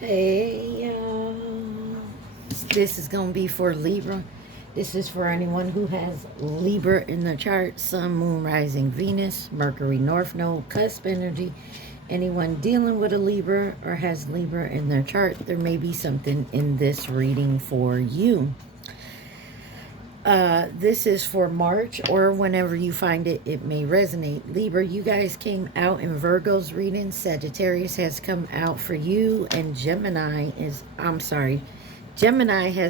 Hey, y'all. This is going to be for Libra. This is for anyone who has Libra in the chart, Sun, Moon, Rising, Venus, Mercury, North Node, cusp energy. Anyone dealing with a Libra or has Libra in their chart, there may be something in this reading for you. This is for March, or whenever you find it, it may resonate. Libra, you guys came out in Virgo's reading. Sagittarius has come out for you, and Gemini has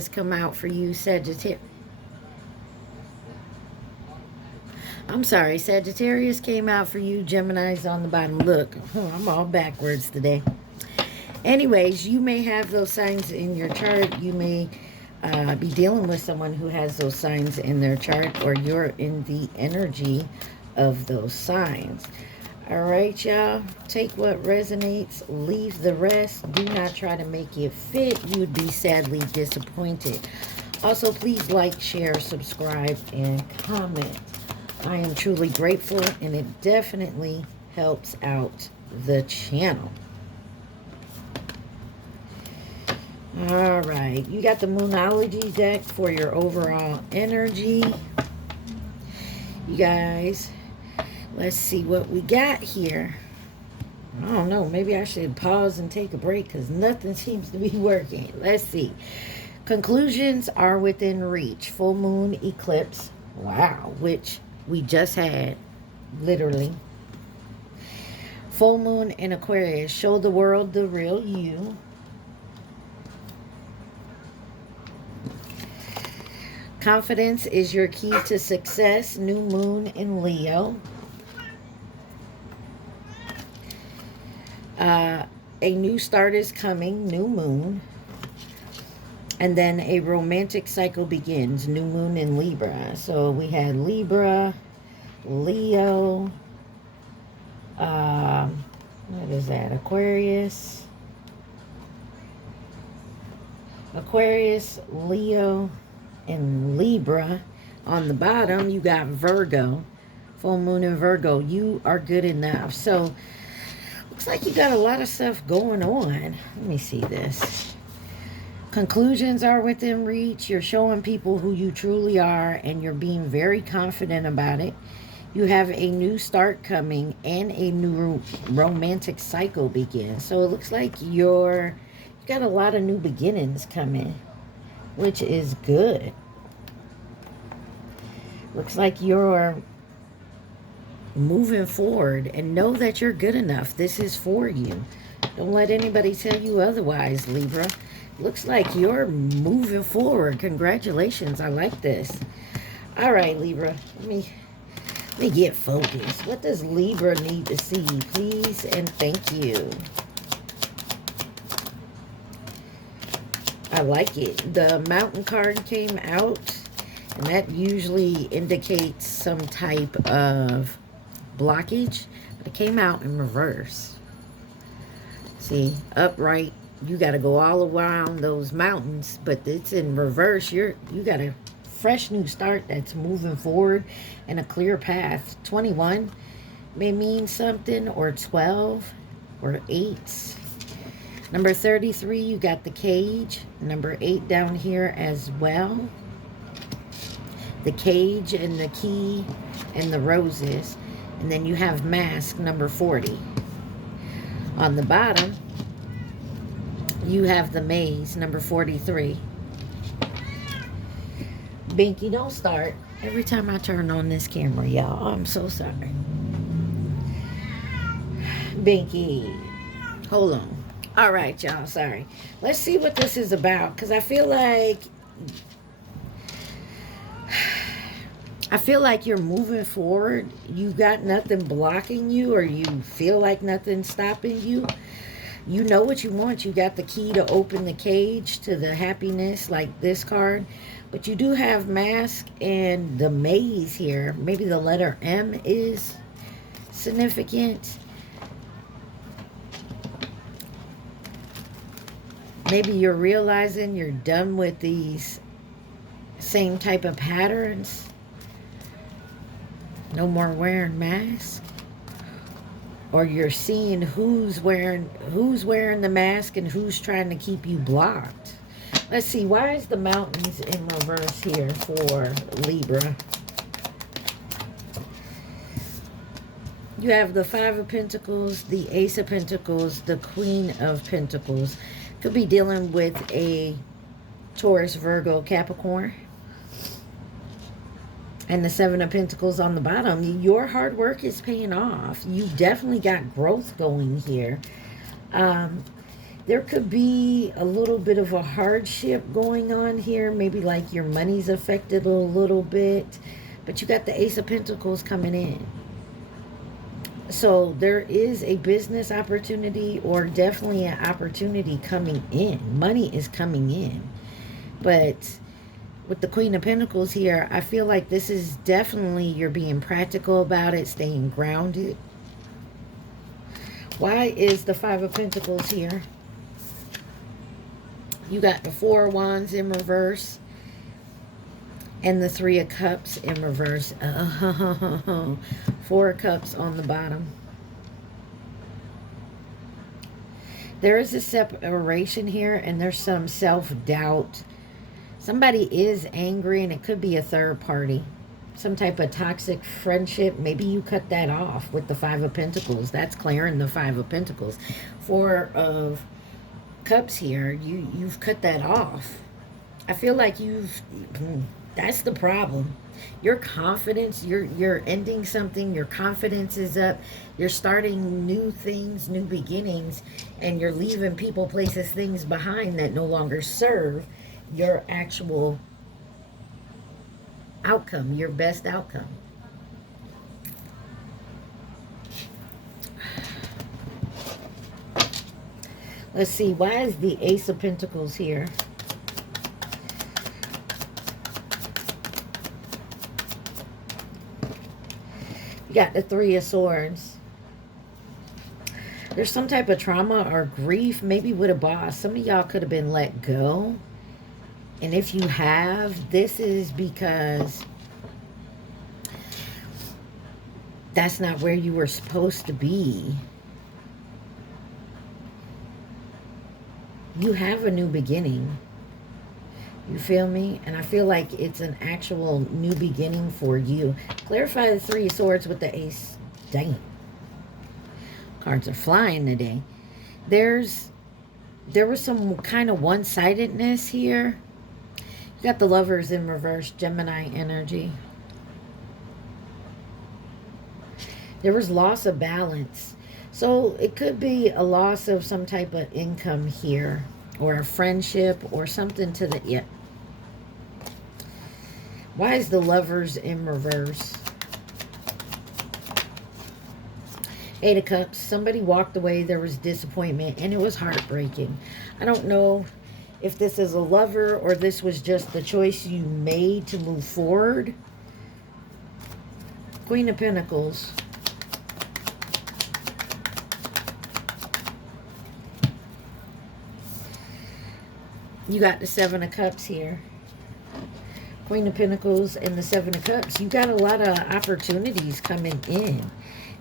come out for you. Sagittarius came out for you. Gemini's on the bottom. Look, I'm all backwards today. Anyways, you may have those signs in your chart. You may be dealing with someone who has those signs in their chart, or you're in the energy of those signs. All right, y'all. Take what resonates, leave the rest. Do not try to make it fit. You'd be sadly disappointed. Also, please like, share, subscribe, and comment. I am truly grateful, and it definitely helps out the channel. All right, you got the Moonology deck for your overall energy. You guys, let's see what we got here. I don't know, maybe I should pause and take a break because nothing seems to be working. Let's see. Conclusions are within reach. Full moon eclipse. Wow, which we just had, literally. Full moon in Aquarius. Show the world the real you. Confidence is your key to success. New moon in Leo. A new start is coming. New moon. And then a romantic cycle begins. New moon in Libra. So we had Libra, Leo. What is that? Aquarius. Aquarius, Leo, and Libra. On the bottom, you got Virgo. Full moon in Virgo. You are good enough. So, looks like you got a lot of stuff going on. Let me see this. Conclusions are within reach. You're showing people who you truly are, and you're being very confident about it. You have a new start coming, and a new romantic cycle begins. So, it looks like you got a lot of new beginnings coming, which is good. Looks like you're moving forward, and know that you're good enough. This is for you. Don't let anybody tell you otherwise, Libra. Looks like you're moving forward. Congratulations. I like this. All right, Libra. Let me get focused. What does Libra need to see? Please and thank you. I like it. The mountain card came out, and that usually indicates some type of blockage, but it came out in reverse. See, upright, you got to go all around those mountains, but it's in reverse. You got a fresh new start that's moving forward and a clear path. 21 may mean something, or 12, or 8. Number 33, you got the cage. Number 8 down here as well. The cage and the key and the roses. And then you have mask, number 40. On the bottom, you have the maze, number 43. Binky, don't start. Every time I turn on this camera, y'all, I'm so sorry. Binky, hold on. All right, y'all, sorry. Let's see what this is about, because I feel like you're moving forward. You got nothing blocking you, or you feel like nothing's stopping you. You know what you want. You got the key to open the cage to the happiness, like this card. But you do have mask and the maze here. Maybe the letter M is significant. Maybe you're realizing you're done with these same type of patterns. No more wearing masks. or you're seeing who's wearing the mask and who's trying to keep you blocked. Let's see, why is the mountains in reverse here for Libra? You have the Five of Pentacles, the Ace of Pentacles, the Queen of Pentacles. Could be dealing with a Taurus, Virgo, Capricorn. And the Seven of Pentacles on the bottom. Your hard work is paying off. You definitely got growth going here. There could be a little bit of a hardship going on here. Maybe like your money's affected a little bit. But you got the Ace of Pentacles coming in. So there is a business opportunity, or definitely an opportunity coming in. Money is coming in. But with the Queen of Pentacles here, I feel like this is definitely, you're being practical about it, staying grounded. Why is the Five of Pentacles here? You got the Four of Wands in reverse and the Three of Cups in reverse. Four of Cups on the bottom. There is a separation here, and there's some self-doubt. Somebody is angry, and it could be a third party. Some type of toxic friendship. Maybe you cut that off with the Five of Pentacles. That's clearing the Five of Pentacles. Four of Cups here. You've cut that off. I feel like that's the problem. Your confidence, you're ending something. Your confidence is up. You're starting new things, new beginnings, and you're leaving people, places, things behind that no longer serve your actual outcome, your best outcome. Let's see, why is the Ace of Pentacles here? You got the Three of Swords. There's some type of trauma or grief, maybe with a boss. Some of y'all could have been let go. And if you have, this is because that's not where you were supposed to be. You have a new beginning. You feel me? And I feel like it's an actual new beginning for you. Clarify the Three of Swords with the Ace. Dang. Cards are flying today. There was some kind of one-sidedness here. You got the Lovers in reverse, Gemini energy. There was loss of balance. So it could be a loss of some type of income here, or a friendship, or something to the... Yeah. Why is the Lovers in reverse? Eight of Cups. Somebody walked away. There was disappointment, and it was heartbreaking. I don't know if this is a lover or this was just the choice you made to move forward. Queen of Pentacles. You got the Seven of Cups here. Queen of Pentacles and the Seven of Cups. You got a lot of opportunities coming in.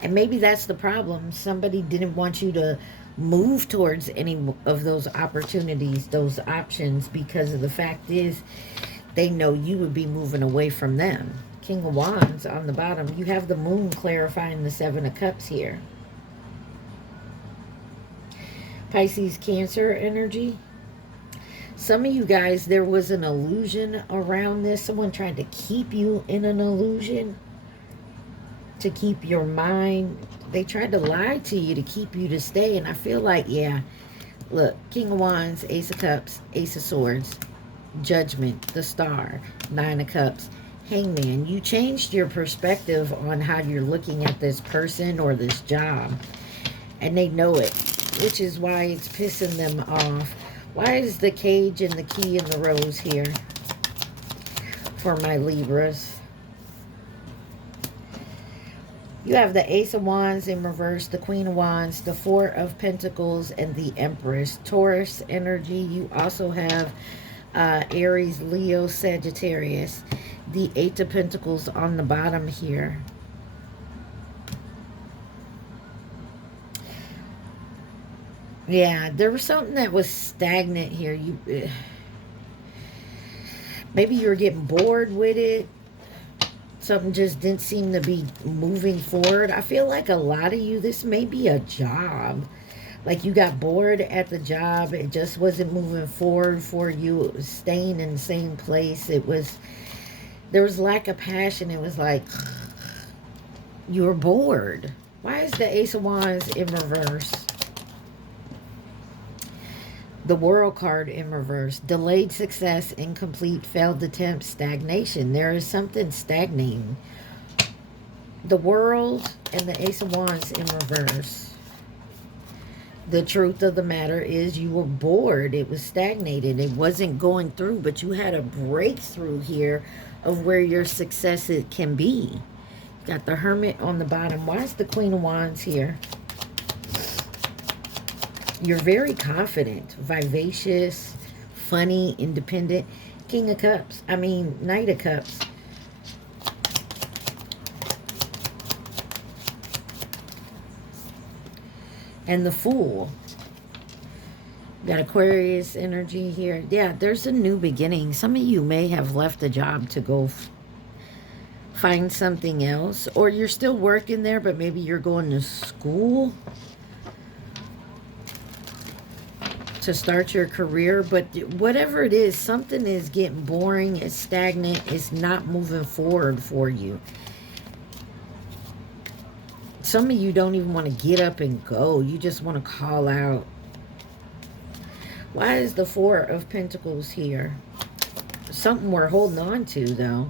And maybe that's the problem. Somebody didn't want you to move towards any of those opportunities, those options, because of the fact is they know you would be moving away from them. King of Wands on the bottom. You have the Moon clarifying the Seven of Cups here. Pisces, Cancer energy. Some of you guys, there was an illusion around this. Someone tried to keep you in an illusion, to keep your mind. They tried to lie to you to keep you to stay. And I feel like, yeah, look, King of Wands, Ace of Cups, Ace of Swords, Judgment, the Star, Nine of Cups, Hangman. You changed your perspective on how you're looking at this person or this job. And they know it, which is why it's pissing them off. Why is the Cage and the Key and the Rose here for my Libras? You have the Ace of Wands in reverse, the Queen of Wands, the Four of Pentacles, and the Empress. Taurus energy. You also have Aries, Leo, Sagittarius. The Eight of Pentacles on the bottom here. Yeah, there was something that was stagnant here. Maybe you were getting bored with it. Something just didn't seem to be moving forward. I feel like a lot of you, this may be a job. Like you got bored at the job. It just wasn't moving forward for you. It was staying in the same place. There was lack of passion. It was like you were bored. Why is the Ace of Wands in reverse? The World card in reverse. Delayed success, incomplete, failed attempt, stagnation. There is something stagnating. The World and the Ace of Wands in reverse. The truth of the matter is you were bored. It was stagnated. It wasn't going through, but you had a breakthrough here of where your success it can be. Got the Hermit on the bottom. Why is the Queen of Wands here? You're very confident, vivacious, funny, independent. King of Cups. I mean, Knight of Cups. And the Fool. Got Aquarius energy here. Yeah, there's a new beginning. Some of you may have left a job to go find something else. Or you're still working there, but maybe you're going to school to start your career. But whatever it is, something is getting boring, it's stagnant, it's not moving forward for you. Some of you don't even want to get up and go. You just want to call out. Why is the Four of Pentacles here? Something we're holding on to, though.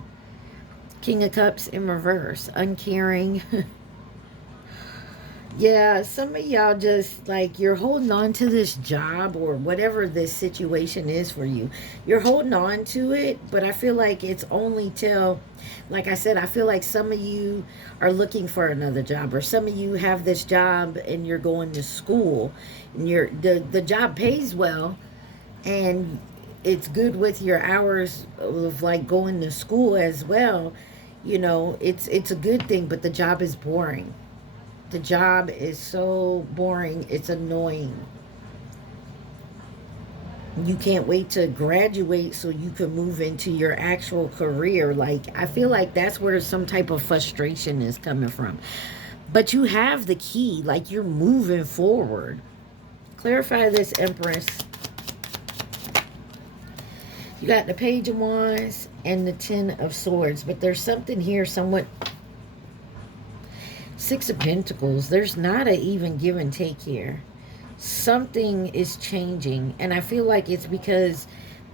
King of Cups in reverse. Uncaring. Yeah, some of y'all just, like, you're holding on to this job or whatever this situation is for you. You're holding on to it, but I feel like it's only till, like I said, I feel like some of you are looking for another job, or some of you have this job and you're going to school, and the job pays well, and it's good with your hours of, like, going to school as well. You know, it's a good thing, but the job is boring. The job is so boring, it's annoying. You can't wait to graduate so you can move into your actual career. Like, I feel like that's where some type of frustration is coming from. But you have the key, like you're moving forward. Clarify this, Empress. You got the Page of Wands and the Ten of Swords, but there's something here somewhat. Six of Pentacles. There's not an even give and take here. Something is changing, and I feel like it's because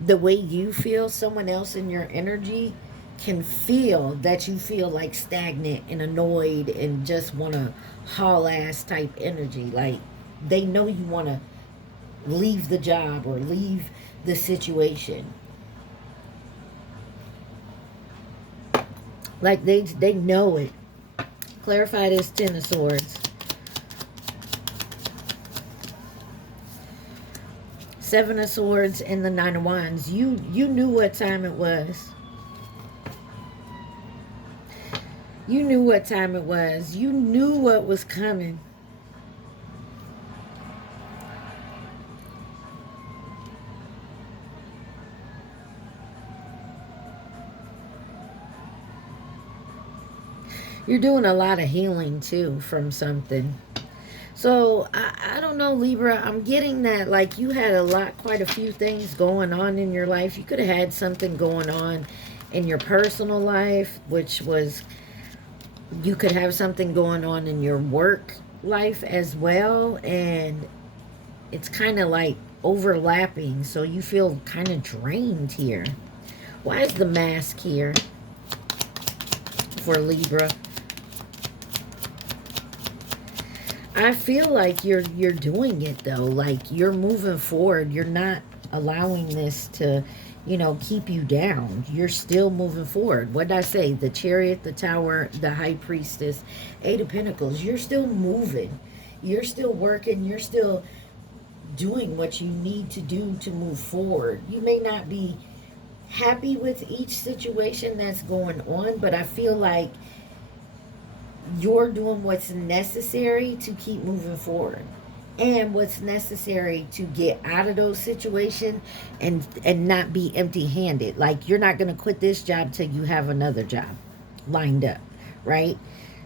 the way you feel, someone else in your energy can feel that you feel like stagnant and annoyed and just want to haul ass type energy. Like, they know you want to leave the job or leave the situation. Like, they know it. Clarify this Ten of Swords. Seven of Swords and the Nine of Wands. You knew what time it was. You knew what time it was. You knew what was coming. You're doing a lot of healing, too, from something. So, I don't know, Libra. I'm getting that, like, you had quite a few things going on in your life. You could have had something going on in your personal life, which was, you could have something going on in your work life as well. And it's kind of like overlapping. So, you feel kind of drained here. Why is the Mask here for Libra? I feel like you're doing it, though. Like, you're moving forward. You're not allowing this to, you know, keep you down. You're still moving forward. What did I say? The Chariot, the Tower, the High Priestess, Eight of Pentacles. You're still moving. You're still working. You're still doing what you need to do to move forward. You may not be happy with each situation that's going on, but I feel like you're doing what's necessary to keep moving forward. and what's necessary to get out of those situations, and not be empty-handed. Like, you're not going to quit this job till you have another job lined up, right?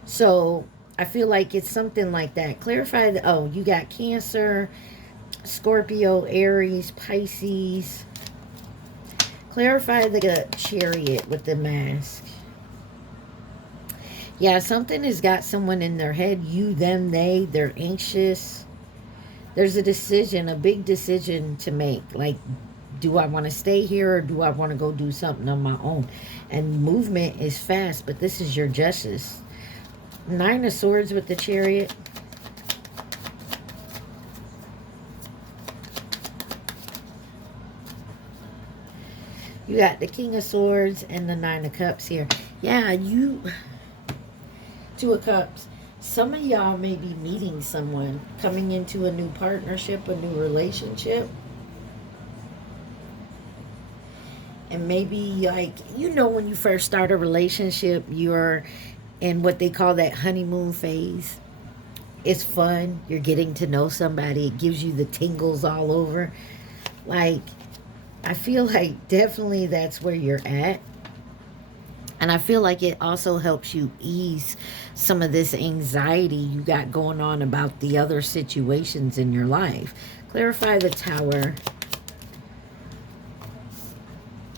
So I feel like it's something like that. Clarify the, oh, you got Cancer, Scorpio, Aries, Pisces. Clarify the Chariot with the mask. Yeah, something has got someone in their head. You, them, they. They're anxious. There's a decision, a big decision to make. Like, do I want to stay here or do I want to go do something on my own? And movement is fast, but this is your justice. Nine of Swords with the Chariot. You got the King of Swords and the Nine of Cups here. Yeah, you... Two of Cups. Some of y'all may be meeting someone, coming into a new partnership, a new relationship. And maybe, like, you know, when you first start a relationship, you're in what they call that honeymoon phase. It's fun. You're getting to know somebody. It gives you the tingles all over. Like, I feel like definitely that's where you're at. And I feel like it also helps you ease some of this anxiety you got going on about the other situations in your life. Clarify the Tower.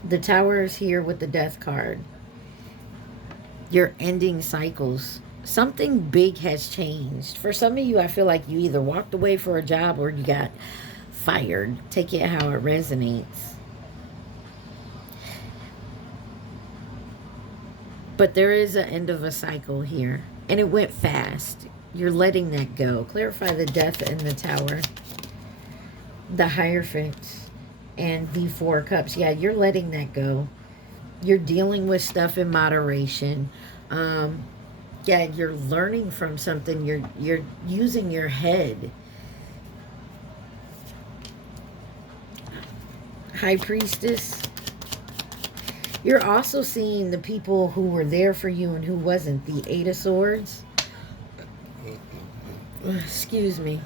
The Tower is here with the Death card. You're ending cycles. Something big has changed. For some of you, I feel like you either walked away for a job or you got fired. Take it how it resonates. But there is an end of a cycle here. And it went fast. You're letting that go. Clarify the Death and the Tower. The Hierophant and the Four Cups. Yeah, you're letting that go. You're dealing with stuff in moderation. Yeah, you're learning from something. You're using your head. High Priestess. You're also seeing the people who were there for you and who wasn't. The Eight of Swords. Excuse me.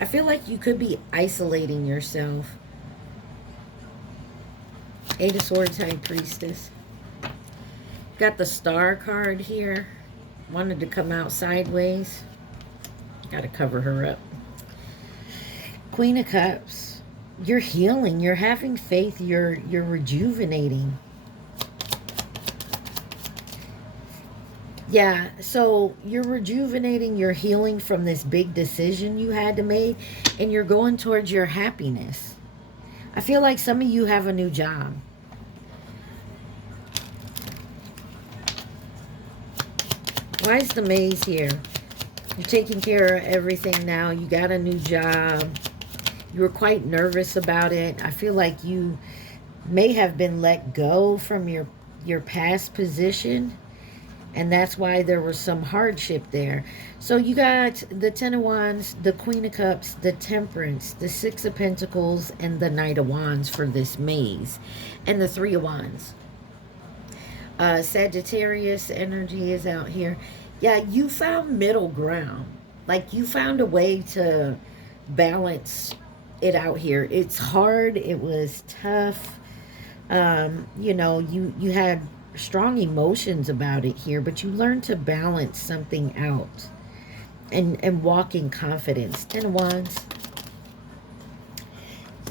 I feel like you could be isolating yourself. Eight of Swords, High Priestess. Got the Star card here. Wanted to come out sideways. Got to cover her up. Queen of Cups. You're healing. You're having faith. You're rejuvenating. Yeah, so you're rejuvenating, you're healing from this big decision you had to make, and you're going towards your happiness. I feel like some of you have a new job. Why is the Maze here? You're taking care of everything now. You got a new job. You were quite nervous about it. I feel like you may have been let go from your past position. And that's why there was some hardship there. So you got the Ten of Wands, the Queen of Cups, the Temperance, the Six of Pentacles, and the Knight of Wands for this maze. And the Three of Wands. Sagittarius energy is out here. Yeah, you found middle ground. Like, you found a way to balance it out here. It's hard. It was tough. You know, you had strong emotions about it here, but you learn to balance something out and walk in confidence. Ten of Wands.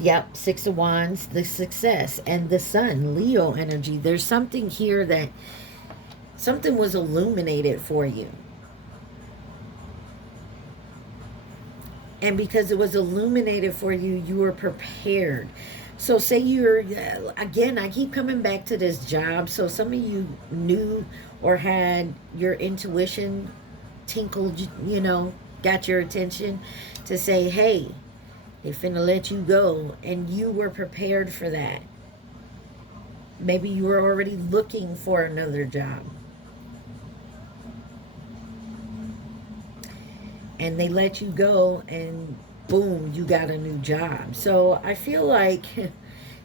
Yep, Six of Wands, the Success, and the Sun, Leo energy. There's something here that something was illuminated for you. And because it was illuminated for you, you were prepared. So say you're, again, I keep coming back to this job. So some of you knew or had your intuition tinkled, you know, got your attention to say, hey, they finna let you go. And you were prepared for that. Maybe you were already looking for another job. And they let you go and boom, you got a new job. So I feel like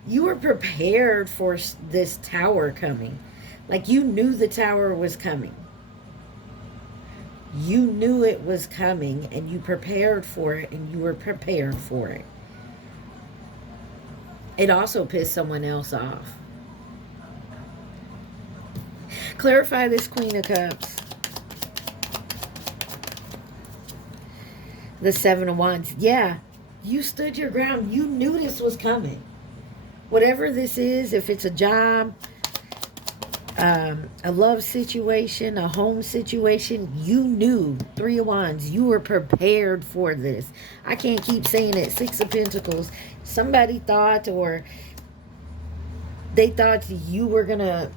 you were prepared for this tower coming. Like, you knew the tower was coming. You knew it was coming and you prepared for it and you were prepared for it. It also pissed someone else off. Clarify this Queen of Cups. The Seven of Wands. Yeah, you stood your ground. You knew this was coming. Whatever this is, if it's a job, a love situation, a home situation, you knew. Three of Wands. You were prepared for this. I can't keep saying it. Six of Pentacles. Somebody thought, or they thought you were going to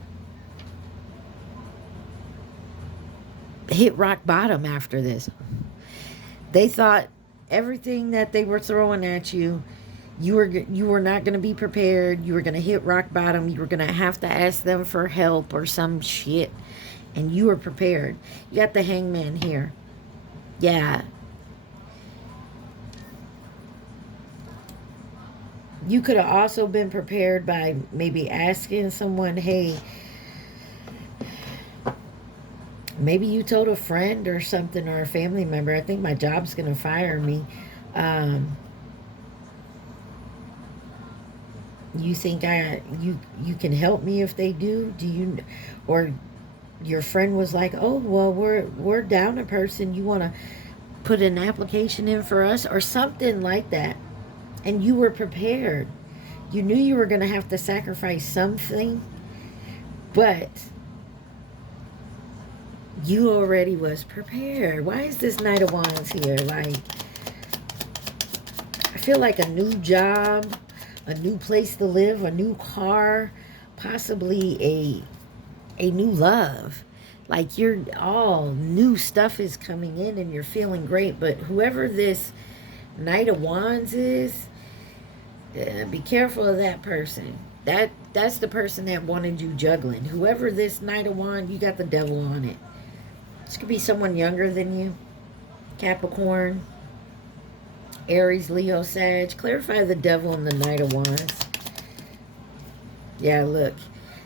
hit rock bottom after this. They thought everything that they were throwing at you, you were not going to be prepared. You were going to hit rock bottom. You were going to have to ask them for help or some shit. And you were prepared. You got the Hangman here. Yeah. You could have also been prepared by maybe asking someone, hey, maybe you told a friend or something, or a family member, I think my job's going to fire me. You think you can help me if they do? Do you? Or your friend was like, oh, well, we're down a person. You want to put an application in for us or something like that. And you were prepared. You knew you were going to have to sacrifice something, but you already was prepared. Why is this Knight of Wands here? Like, I feel like a new job, a new place to live, a new car, possibly a new love. Like, you're all new stuff is coming in and you're feeling great. But whoever this Knight of Wands is, be careful of that person. That's the person that wanted you juggling. Whoever this Knight of Wands, you got the devil on it. This could be someone younger than you. Capricorn, Aries, Leo, Sag. Clarify the devil and the Knight of Wands. Yeah, look.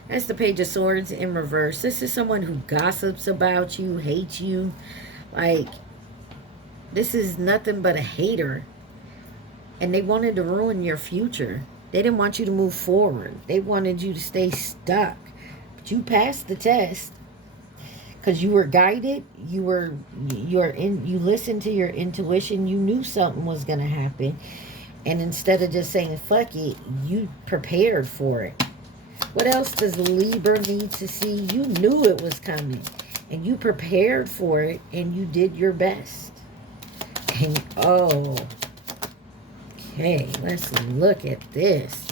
That's the Page of Swords in reverse. This is someone who gossips about you, hates you. Like, this is nothing but a hater. And they wanted to ruin your future. They didn't want you to move forward. They wanted you to stay stuck. But you passed the test. Because you were guided. You listened to your intuition. You knew something was going to happen. And instead of just saying, fuck it, you prepared for it. What else does Libra need to see? You knew it was coming. And you prepared for it. And you did your best. And, oh. Okay, let's look at this.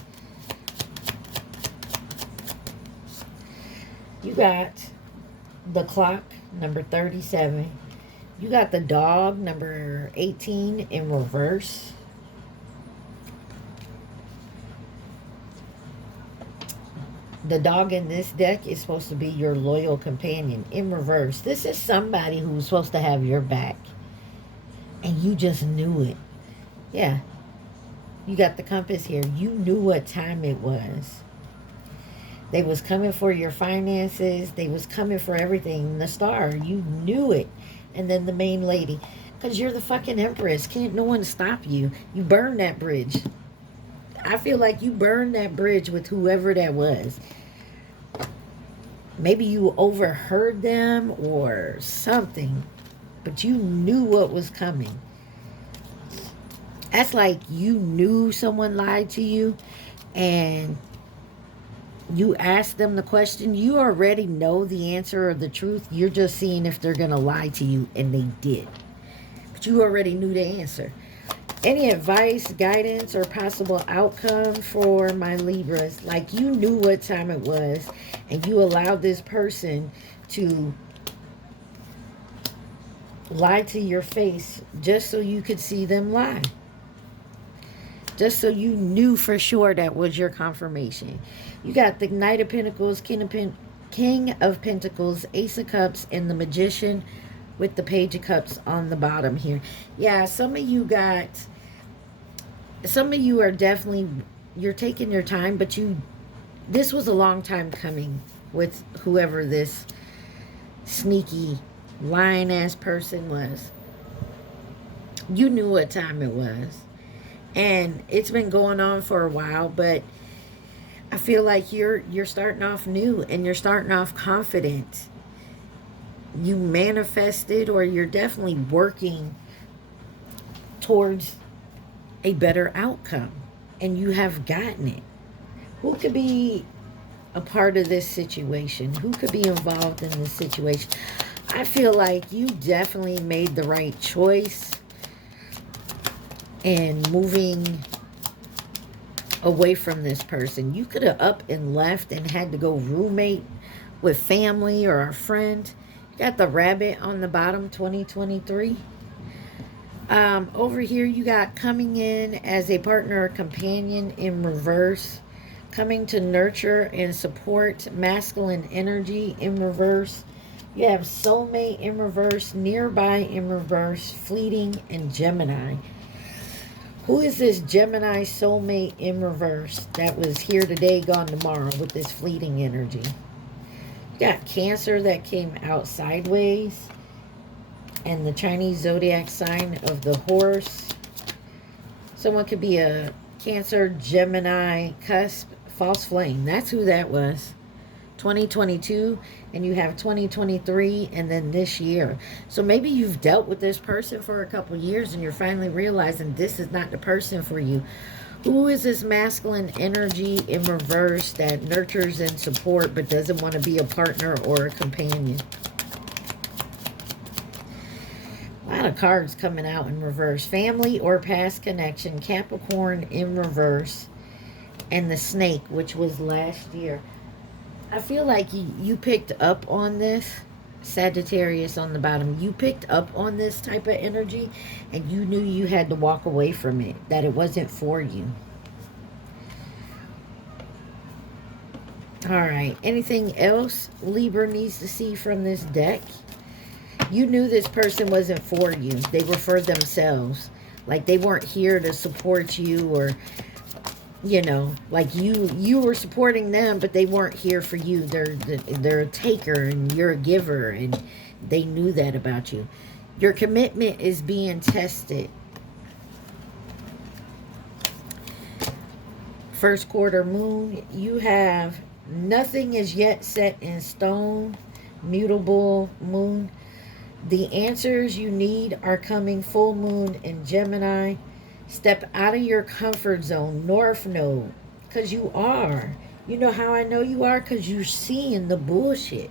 You got the clock, number 37. You got the dog, number 18, in reverse. The dog in this deck is supposed to be your loyal companion in reverse. This is somebody who's supposed to have your back. And you just knew it. Yeah. You got the compass here. You knew what time it was. They was coming for your finances. They was coming for everything. The star, you knew it. And then the main lady. Because you're the fucking empress. Can't no one stop you. You burned that bridge. I feel like you burned that bridge with whoever that was. Maybe you overheard them or something. But you knew what was coming. That's like you knew someone lied to you and you asked them the question. You already know the answer or the truth. You're just seeing if they're going to lie to you, and they did. But you already knew the answer. Any advice, guidance, or possible outcome for my Libras? Like, you knew what time it was and you allowed this person to lie to your face just so you could see them lie. Just so you knew for sure that was your confirmation. You got the Knight of Pentacles, King of Pentacles, Ace of Cups, and the Magician with the Page of Cups on the bottom here. Yeah, some of you are definitely, you're taking your time, but this was a long time coming with whoever this sneaky lying ass person was. You knew what time it was. And it's been going on for a while, but I feel like you're starting off new and you're starting off confident. You manifested, or you're definitely working towards a better outcome, and you have gotten it. Who could be a part of this situation? Who could be involved in this situation? I feel like you definitely made the right choice in moving away from this person. You could have up and left and had to go roommate with family or a friend. You got the rabbit on the bottom, 2023. Over here you got coming in as a partner or companion in reverse. Coming to nurture and support, masculine energy in reverse. You have soulmate in reverse, nearby in reverse, fleeting, and Gemini. Who is this Gemini soulmate in reverse that was here today, gone tomorrow with this fleeting energy? You got Cancer that came out sideways, and the Chinese zodiac sign of the horse. Someone could be a Cancer, Gemini, cusp, false flame. That's who that was. 2022, and you have 2023, and then this year. So maybe you've dealt with this person for a couple years and you're finally realizing this is not the person for you. Who is this masculine energy in reverse that nurtures and support but doesn't want to be a partner or a companion? A lot of cards coming out in reverse. Family or past connection, Capricorn in reverse, and the snake, which was last year. I feel like you picked up on this, Sagittarius on the bottom. You picked up on this type of energy, and you knew you had to walk away from it, that it wasn't for you. All right. Anything else Libra needs to see from this deck? You knew this person wasn't for you. They were for themselves. Like they weren't here to support you, or you know, like you were supporting them, but they weren't here for you. They're a taker and you're a giver, and they knew that about you. Your commitment is being tested. First quarter moon, you have nothing is yet set in stone. Mutable moon. The answers you need are coming. Full moon in Gemini. Step out of your comfort zone, North Node, because you are. You know how I know you are? Because you're seeing the bullshit.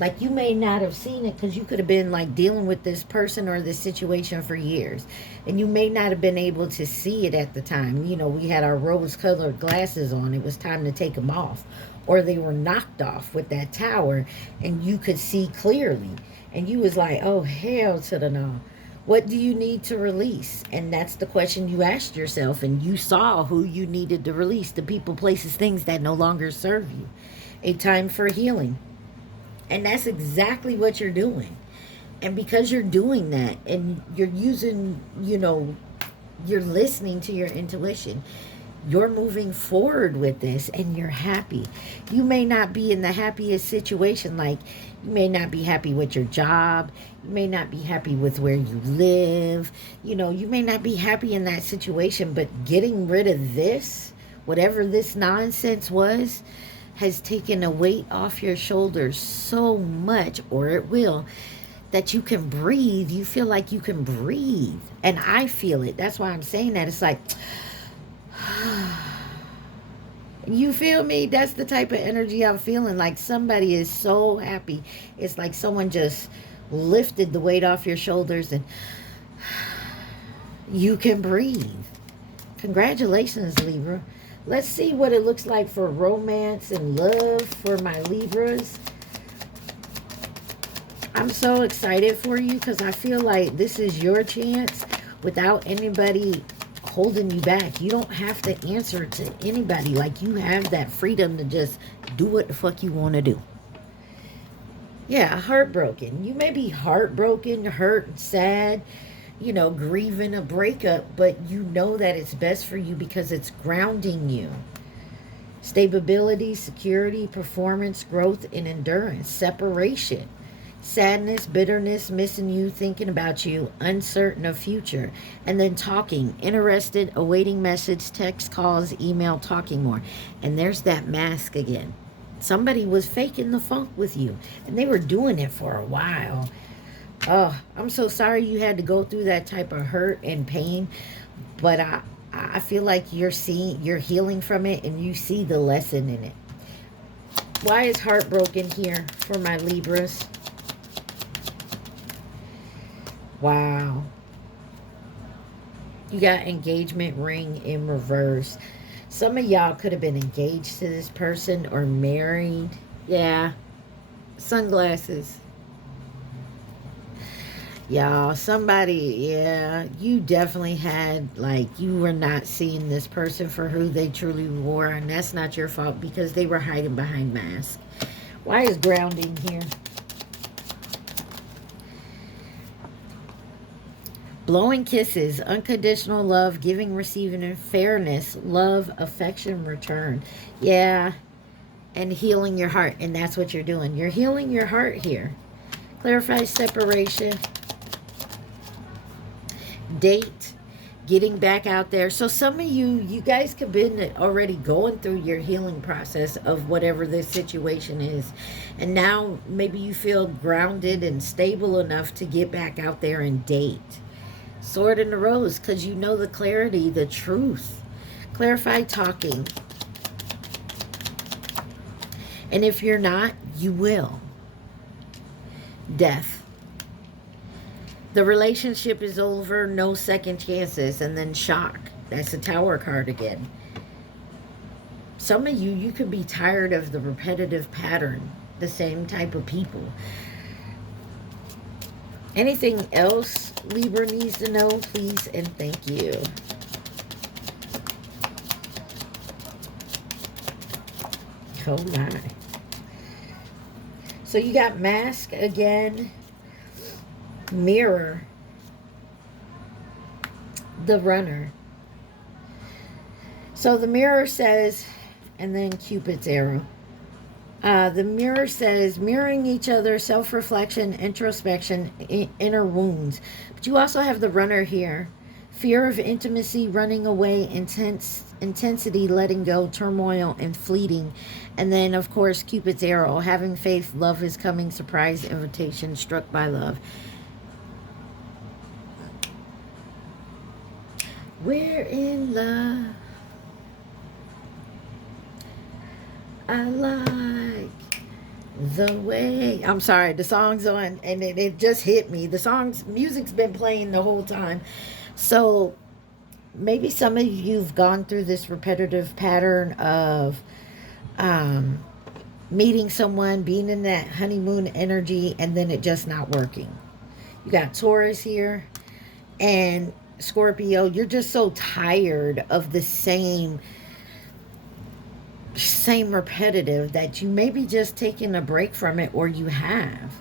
Like you may not have seen it because you could have been like dealing with this person or this situation for years. And you may not have been able to see it at the time. You know, we had our rose-colored glasses on. It was time to take them off. Or they were knocked off with that tower and you could see clearly. And you was like, oh, hell to the no. What do you need to release? And that's the question you asked yourself. And you saw who you needed to release. The people, places, things that no longer serve you. A time for healing. And that's exactly what you're doing. And because you're doing that and you're using, you know, you're listening to your intuition, you're moving forward with this and you're happy. You may not be in the happiest situation. Like you may not be happy with your job. You may not be happy with where you live. You know, you may not be happy in that situation, but getting rid of this, whatever this nonsense was, has taken a weight off your shoulders so much, or it will, that you can breathe. You feel like you can breathe. And I feel it. That's why I'm saying that. It's like, you feel me? That's the type of energy I'm feeling. Like somebody is so happy. It's like someone just lifted the weight off your shoulders and you can breathe. Congratulations, Libra. Let's see what it looks like for romance and love for my Libras. I'm so excited for you because I feel like this is your chance without anybody holding you back. You don't have to answer to anybody. Like you have that freedom to just do what the fuck you want to do. Yeah, heartbroken. You may be heartbroken, hurt, sad, you know, grieving a breakup, but you know that it's best for you because it's grounding you. Stability, security, performance, growth, and endurance. Separation. Sadness, bitterness, missing you, thinking about you, uncertain of future. And then talking, interested, awaiting message, text, calls, email, talking more. And there's that mask again. Somebody was faking the funk with you, and they were doing it for a while. Oh, I'm so sorry you had to go through that type of hurt and pain, but I feel like you're healing from it, and you see the lesson in it. Why is heartbroken here for my Libras? Wow. You got engagement ring in reverse. Some of y'all could have been engaged to this person or married. Yeah. Sunglasses. Y'all, somebody, yeah, you definitely had, like, you were not seeing this person for who they truly were, and that's not your fault because they were hiding behind masks. Why is grounding here? Blowing kisses, unconditional love, giving, receiving, and fairness, love, affection, return. Yeah, and healing your heart, and that's what you're doing. You're healing your heart here. Clarify separation. Date, getting back out there. So some of you guys could have been already going through your healing process of whatever this situation is, and now maybe you feel grounded and stable enough to get back out there and date. Sword in the rose, because you know the clarity, the truth. Clarify talking. And if you're not, you will. Death. The relationship is over, no second chances, and then shock. That's the Tower card again. Some of you could be tired of the repetitive pattern, the same type of people. Anything else Libra needs to know, please and thank you. Oh my. So you got mask again. Mirror, the runner. So the mirror says, and then Cupid's arrow. The mirror says mirroring each other, self-reflection, introspection, inner wounds. But you also have the runner here. Fear of intimacy, running away, intensity, letting go, turmoil, and fleeting. And then, of course, Cupid's arrow. Having faith, love is coming, surprise, invitation, struck by love. We're in love. I like the way. I'm sorry, the song's on and it just hit me. Music's been playing the whole time. So maybe some of you've gone through this repetitive pattern of meeting someone, being in that honeymoon energy, and then it just not working. You got Taurus here and Scorpio. You're just so tired of the same repetitive that you may be just taking a break from it, or you have.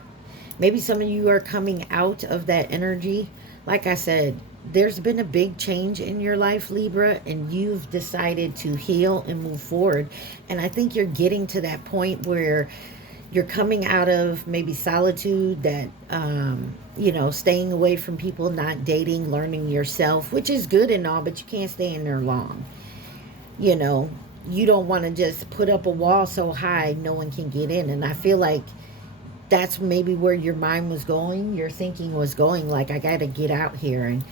Maybe some of you are coming out of that energy. Like I said, there's been a big change in your life, Libra, and you've decided to heal and move forward. And I think you're getting to that point where you're coming out of maybe solitude, that, staying away from people, not dating, learning yourself, which is good and all, but you can't stay in there long. You don't want to just put up a wall so high no one can get in. And I feel like that's maybe where your mind was going, your thinking was going, like, I got to get out here. And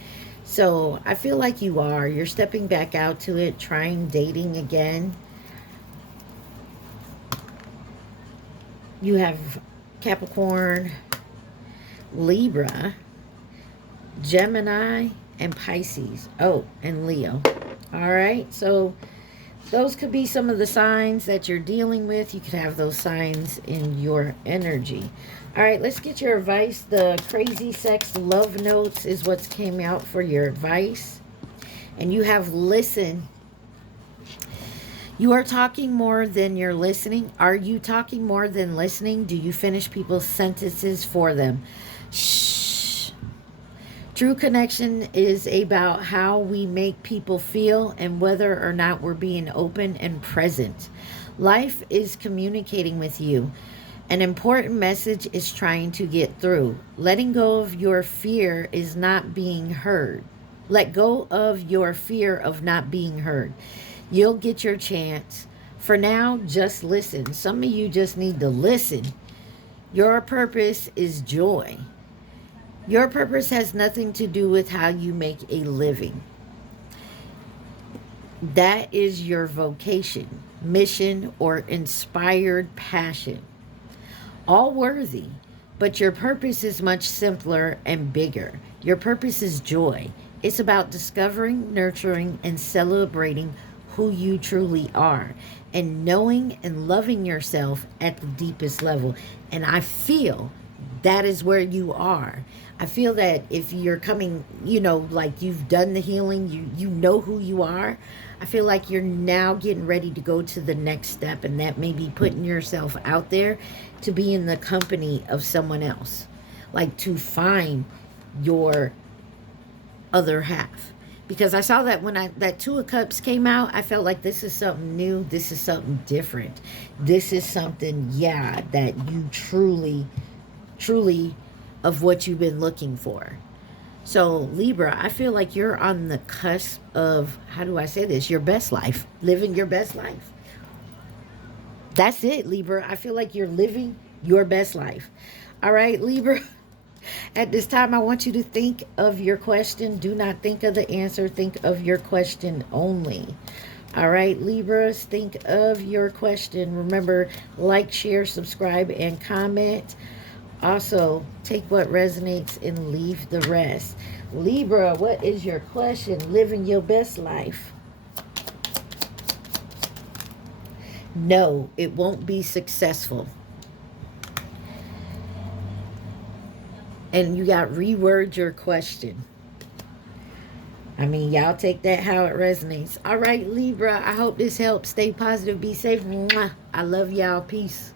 so I feel like you're stepping back out to it, trying dating again. You have Capricorn, Libra, Gemini, and Pisces. Oh, and Leo. All right, so those could be some of the signs that you're dealing with. You could have those signs in your energy. All right, let's get your advice. The crazy sex love notes is what's came out for your advice. And you have listen. You are talking more than you're listening. Are you talking more than listening? Do you finish people's sentences for them? Shh. True connection is about how we make people feel and whether or not we're being open and present. Life is communicating with you. An important message is trying to get through. Letting go of your fear is not being heard. Let go of your fear of not being heard. You'll get your chance. For now, just listen. Some of you just need to listen. Your purpose is joy. Your purpose has nothing to do with how you make a living. That is your vocation, mission, or inspired passion. All worthy, but your purpose is much simpler and bigger. Your purpose is joy. It's about discovering, nurturing, and celebrating who you truly are, and knowing and loving yourself at the deepest level. And I feel that is where you are. I feel that if you're coming, like you've done the healing, you know who you are. I feel like you're now getting ready to go to the next step, and that may be putting yourself out there to be in the company of someone else, like to find your other half. Because I saw that when that Two of Cups came out, I felt like this is something new. This is something different. This is something, that you truly of what you've been looking for. So Libra, I feel like you're on the cusp of, how do I say this? Your best life. Living your best life. That's it, Libra. I feel like you're living your best life. All right, Libra. At this time, I want you to think of your question. Do not think of the answer. Think of your question only. All right, Libras, think of your question. Remember, like, share, subscribe, and comment. Also, take what resonates and leave the rest. Libra, what is your question? Living your best life. No, it won't be successful. And you got reword your question. I mean, y'all take that how it resonates. All right, Libra, I hope this helps. Stay positive. Be safe. Mwah. I love y'all. Peace.